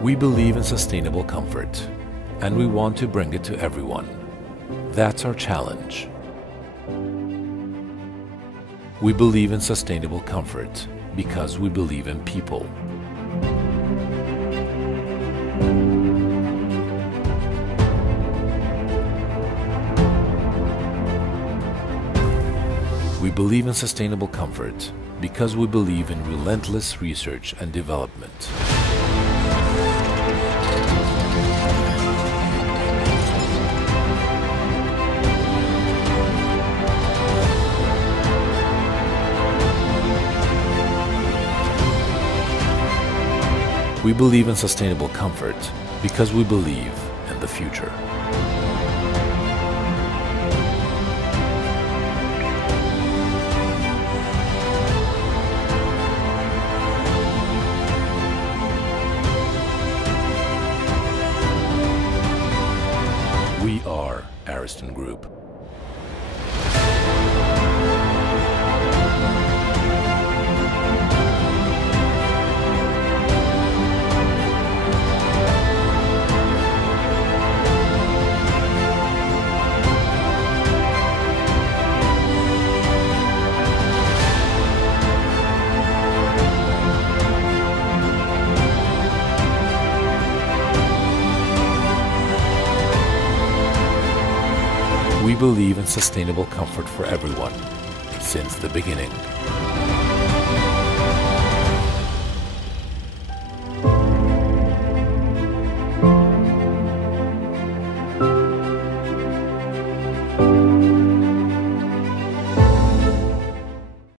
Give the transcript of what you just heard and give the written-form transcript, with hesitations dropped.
We believe in sustainable comfort, and we want to bring it to everyone. That's our challenge. We believe in sustainable comfort because we believe in people. We believe in sustainable comfort because we believe in relentless research and development. We believe in sustainable comfort because we believe in the future. We are Ariston Group. We believe in sustainable comfort for everyone since the beginning.